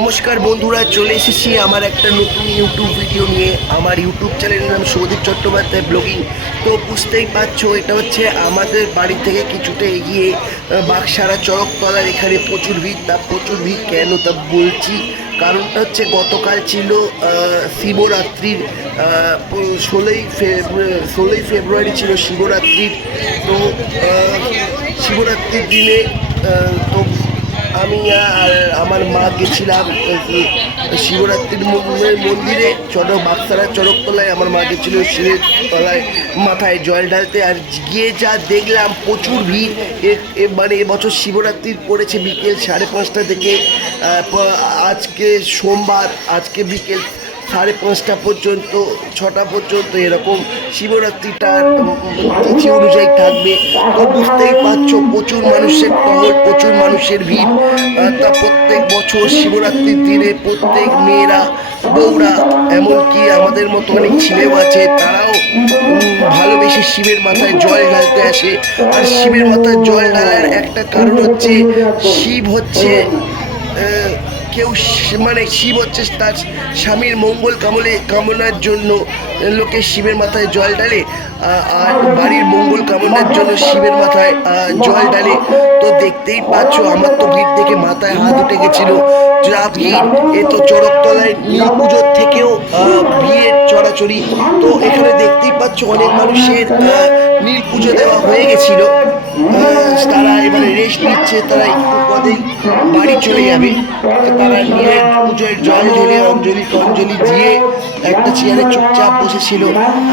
নমস্কার বন্ধুরা, চলে এসেছি আমার একটা নতুন ইউটিউব ভিডিও নিয়ে। আমার ইউটিউব চ্যানেলের নাম সৌদীপ চট্টোপাধ্যায় ব্লগিং। তো বুঝতেই পারছো, এটা হচ্ছে আমাদের বাড়ি থেকে কিছুটা এগিয়ে বাক্সারা চরকতলার এখানে প্রচুর ভিড়। প্রচুর ভিড় কেন তা বলছি, কারণটা হচ্ছে গতকাল ছিল শিবরাত্রির 16ই ফেব্রুয়ারি ছিল শিবরাত্রির। তো শিবরাত্রির দিনে তো আমি আর আমার মা গেছিলাম শিবরাত্রির মন্দিরে বাক্সারা চরকতলায়। আমার মা গেছিল শিবের তলায় মাথায় জল ঢালতে, আর গিয়ে যা দেখলাম প্রচুর ভিড়। মানে এবছর শিবরাত্রির পড়েছে বিকেল 5:30 থেকে। আজকে সোমবার, আজকে বিকেল 5:30 পর্যন্ত, 6টা পর্যন্ত এরকম শিবরাত্রিটা তিথি অনুযায়ী থাকবে। তো বুঝতেই পারছো প্রচুর মানুষের টহল, প্রচুর মানুষের ভিড়। তা প্রত্যেক বছর শিবরাত্রির দিনে প্রত্যেক মেয়েরা, বউরা, এমনকি আমাদের মতো অনেক ছেলেও আছে, তারাও ভালোবেসে শিবের মাথায় জল ঢালতে আসে। আর শিবের মাথায় জল ঢালার একটা কারণ হচ্ছে, শিব হচ্ছে কেউ মানে শিব হচ্ছে তার স্বামীর মঙ্গল কামনার জন্য লোকে শিবের মাথায় জল ঢালে, আর বাড়ির মঙ্গল কামনার জন্য শিবের মাথায় জল ঢালে। তো দেখতেই পাচ্ছ, আমার তো ভিড় দেখে মাথায় হাত উঠে গেছিল, যা ভিড়! এ তো চড়কতলায় নীল পুজোর থেকেও ভিড়ের চড়াচড়ি। তো এখানে দেখতেই পাচ্ছ অনেক মানুষের নীল পুজো দেওয়া হয়ে গেছিল। তারা এবারে রেস্ট নিচ্ছে, তারা একটু পরেই বাড়ি চলে যাবে। তারা নীলের পুজোয় জল ঢেলে অঞ্জলি দিয়ে একটা চেয়ারে চুপচাপ বসেছিল।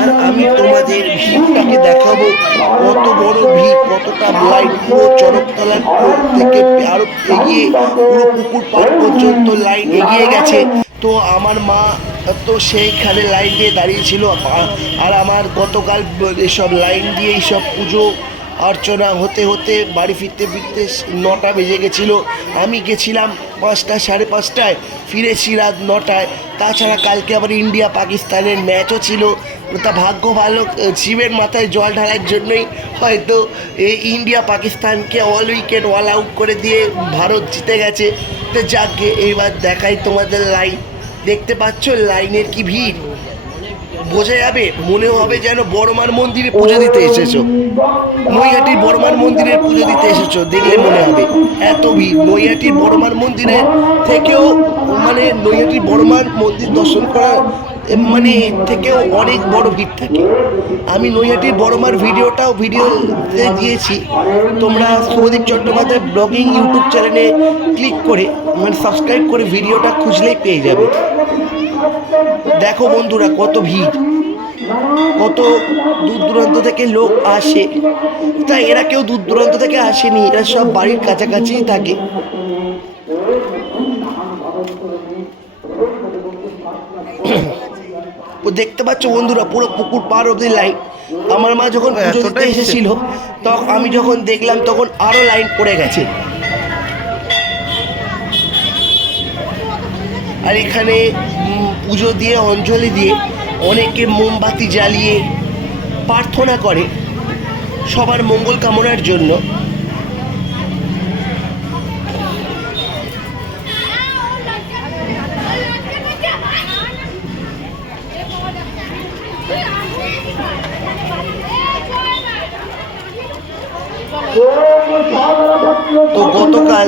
আর আমি তোমাদের ভিড়টাকে দেখাবো, কত বড় ভিড়, কতটা লাইন, পুরো চরকতলার থেকে আরো এগিয়ে পুরো পুকুর পাড় পর্যন্ত লাইন এগিয়ে গেছে। তো আমার মা তো সেইখানে লাইন দিয়ে দাঁড়িয়েছিল, আর আমার গতকাল এসব লাইন দিয়ে এইসব পুজো অর্চনা হতে হতে বাড়ি ফিরতে 9টা বেজে গেছিলো। আমি গেছিলাম 5টা, 5:30টায়, ফিরেছি রাত 9টায়। তাছাড়া কালকে আবার ইন্ডিয়া পাকিস্তানের ম্যাচও ছিল। তা ভাগ্য ভালো, শিবের মাথায় জল ঢালার জন্যই হয়তো এই ইন্ডিয়া পাকিস্তানকে অল উইকেট অল আউট করে দিয়ে ভারত জিতে গেছে। তো যাকে এইবার দেখাই তোমাদের লাইন। দেখতে পাচ্ছ লাইনের কি ভিড়, বোঝা যাবে, মনে হবে যেন বড়মার মন্দিরে পুজো দিতে এসেছো, নৈহাটির বড়মার মন্দিরের পুজো দিতে এসেছো, দেখলে মনে হবে এত ভিড়। নৈহাটির বড়মার মন্দিরের থেকেও, মানে নৈহাটির বড়মার মন্দির দর্শন করা মানে থেকেও অনেক বড় ভিড় থাকে। আমি নৈহাটির বড়মার ভিডিওতে দিয়েছি, তোমরা সৌদীপ চট্টোপাধ্যায় ব্লগিং ইউটিউব চ্যানেলে ক্লিক করে, মানে সাবস্ক্রাইব করে ভিডিওটা খুঁজলেই পেয়ে যাবে। দেখো বন্ধুরা কত ভিড়, কত দূর দূরান্ত থেকে লোক আসে। তা এরা কেউ দূর দূরান্ত থেকে আসেনি, এরা সব বাড়ির কাছাকাছিই থাকে। দেখতে পাচ্ছ বন্ধুরা, পুরো পুকুর পার অব্দি লাইন। আমার মা যখন পুজো দিতে এসেছিল, তখন আমি যখন দেখলাম তখন আরো লাইন পড়ে গেছে। আর এখানে পুজো দিয়ে, অঞ্জলি দিয়ে, অনেকে মোমবাতি জ্বালিয়ে প্রার্থনা করে সবার মঙ্গল কামনার জন্য। তো গতকাল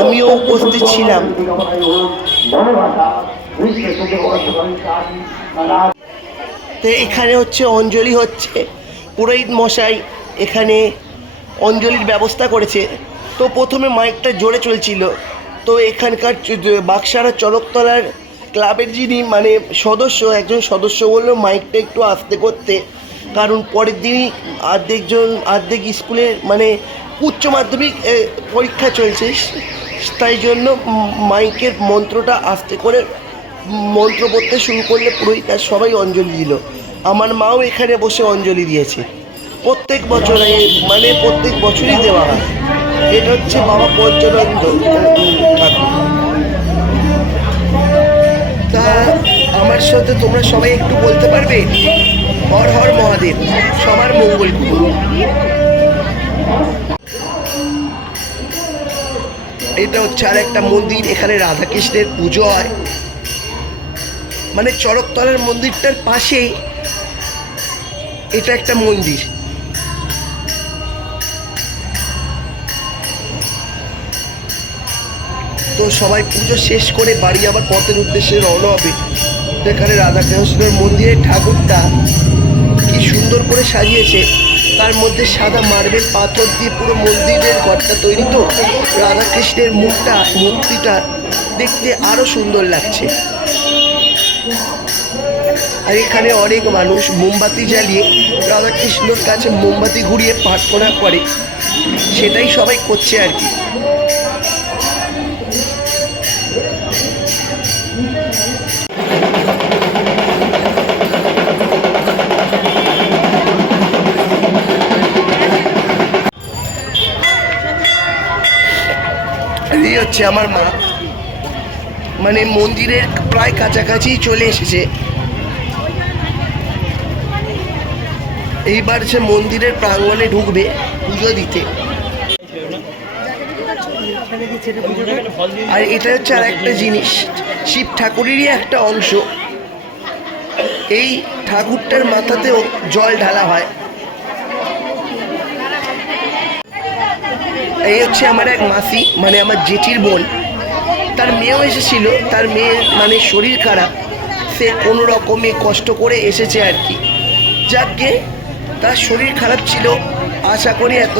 আমিও উপস্থিত ছিলাম। তো এখানে হচ্ছে অঞ্জলি হচ্ছে, পুরোহিত মশাই এখানে অঞ্জলির ব্যবস্থা করেছে। তো প্রথমে মাইকটা জোরে চলছিল, তো এখানকার বাক্সারা চরকতলার ক্লাবের যিনি মানে একজন সদস্য বললো মাইকটা একটু আস্তে করতে, কারণ পরের দিনই অর্ধেক স্কুলের মানে উচ্চ মাধ্যমিক পরীক্ষা চলছে, তাই জন্য মাইকের মন্ত্রটা আস্তে করে মন্ত্র পড়তে শুরু করলে পুরোহিত আর সবাই অঞ্জলি দিল। আমার মাও এখানে বসে অঞ্জলি দিয়েছে। প্রত্যেক বছরই দেওয়া হয়। এটা হচ্ছে বাবা পঞ্চানন্দ ঠাকুর। তা আমার সাথে তোমরা সবাই একটু বলতে পারবে, হর হর মহাদেব, সবার মঙ্গল করুন। এটা হচ্ছে আর একটা মন্দির, এখানে রাধাকৃষ্ণের পুজো হয়। মানে চড়কতলার মন্দিরটার পাশেই এটা একটা মন্দির। তো সবাই পুজো শেষ করে বাড়ি আবার পথের উদ্দেশ্যে রওনা হবে। এখানে রাধাকৃষ্ণের মন্দিরের ঠাকুরটা কি সুন্দর করে সাজিয়েছে, তার মধ্যে সাদা মার্বেল পাথর দিয়ে পুরো মন্দিরের ঘরটা তৈরি। তো রাধাকৃষ্ণের মুখটা, মূর্তিটা দেখতে আরো সুন্দর লাগছে। আর এখানে অনেক মানুষ মোমবাতি জ্বালিয়ে রাধাকৃষ্ণর কাছে মোমবাতি ঘুরিয়ে প্রার্থনা করে, সেটাই সবাই করছে আর কি। এই হচ্ছে আমার মা, মানে মন্দিরের প্রায় কাছাকাছি চলে এসেছে। এইবার সে মন্দিরের প্রাঙ্গণে ঢুকবে পুজো দিতে। আর এটা হচ্ছে আর একটা জিনিস, শিব ঠাকুরেরই একটা অংশ। এই ঠাকুরটার মাথাতেও জল ঢালা হয়। এই হচ্ছে আমার এক মাসি, মানে আমার জেঠির বোন, তার মেয়েও এসেছিল। তার মেয়ের মানে শরীর খারাপ, সে কোনো রকমে কষ্ট করে এসেছে আর কি। যাকে তার শরীর খারাপ ছিল, আশা করি এত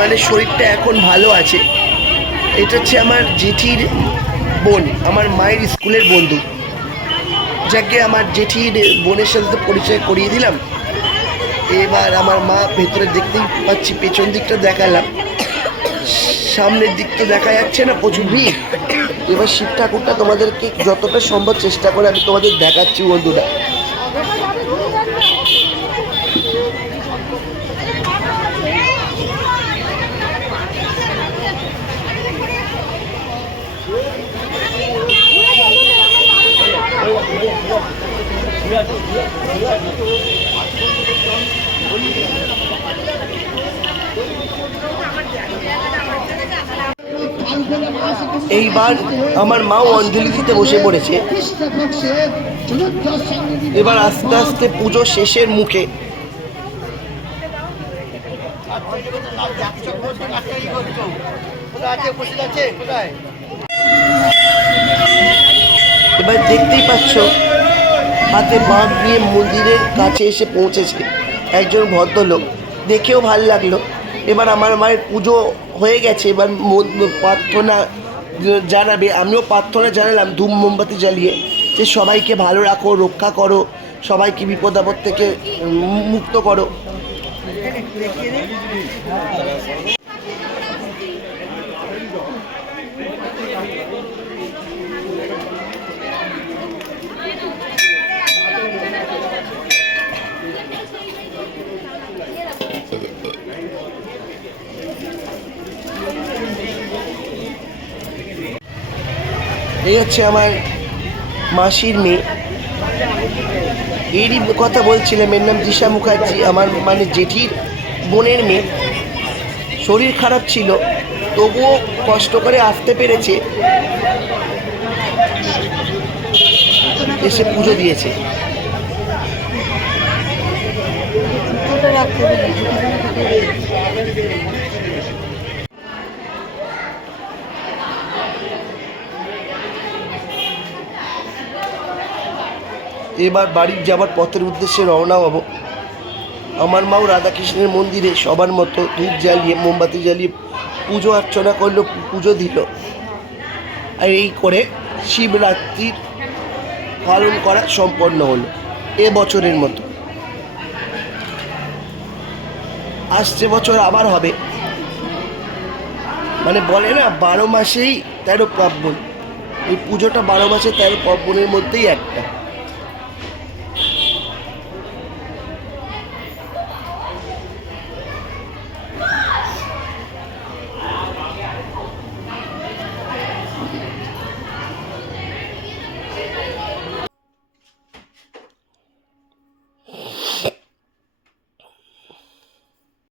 মানে শরীরটা এখন ভালো আছে। এটা হচ্ছে আমার জেঠির বোন, আমার মায়ের স্কুলের বন্ধু। যাকে আমার জেঠির বোনের সাথে তো পরিচয় করিয়ে দিলাম। এবার আমার মা ভেতরে দেখতেই পাচ্ছি, পেছন দিকটা দেখালাম, সামনের দিক তো দেখা যাচ্ছে না, প্রচুর ভিড়। এবার শিব ঠাকুরটা তোমাদেরকে যতটা সম্ভব চেষ্টা করে আমি তোমাদের দেখাচ্ছি বন্ধুরা। এইবার আমার মাও অঞ্জলি দিতে বসে পড়েছে। এবার আস্তে আস্তে পুজো শেষের মুখে। এবার দেখতেই পাচ্ছ হাতে বাঁক নিয়ে মন্দিরের কাছে এসে পৌঁছেছে একজন ভদ্রলোক, দেখেও ভাল লাগলো। এবার আমার মায়ের পুজো হয়ে গেছে, এবার প্রার্থনা জানাবে। আমিও প্রার্থনা জানালাম ধূপ মোমবাতি জ্বালিয়ে, যে সবাইকে ভালো রাখো, রক্ষা করো, সবাইকে বিপদ আপদ থেকে মুক্ত করো। এই হচ্ছে আমার মাসির মেয়ে, এরই কথা বলছিলাম, এর নাম দিশা মুখার্জি, আমার মানে জেঠির বোনের মেয়ে। শরীর খারাপ ছিল, তবুও কষ্ট করে আসতে পেরেছে, এসে পুজো দিয়েছে। এবার বাড়ির যাবার পথের উদ্দেশ্যে রওনা হব। আমার মাও রাধাকৃষ্ণের মন্দিরে সবার মতো ধূপ জ্বালিয়ে মোমবাতি জ্বালিয়ে পুজো অর্চনা করলো, পুজো দিল। আর এই করে শিবরাত্রির পালন করা সম্পন্ন হলো এবছরের মতো। আসছে বছর আবার হবে। মানে বলে না 12 মাসেই 13 পার্বণ, এই পুজোটা 12 মাসে 13 পার্বণের মধ্যেই একটা।